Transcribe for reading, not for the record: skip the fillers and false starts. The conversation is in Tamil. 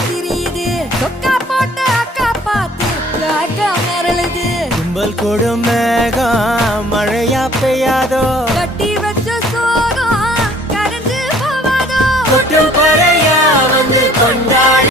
தெரியுது சொக்கா போட்ட அக்கா பார்த்து காக்கா மிரளுது கும்பல் கொடும் மேகம் மழையா பெய்யாதோ கட்டி வச்ச சோகம் கரைஞ்சு போவாதோ கொட்டும் பறையா வந்து கொண்டாடி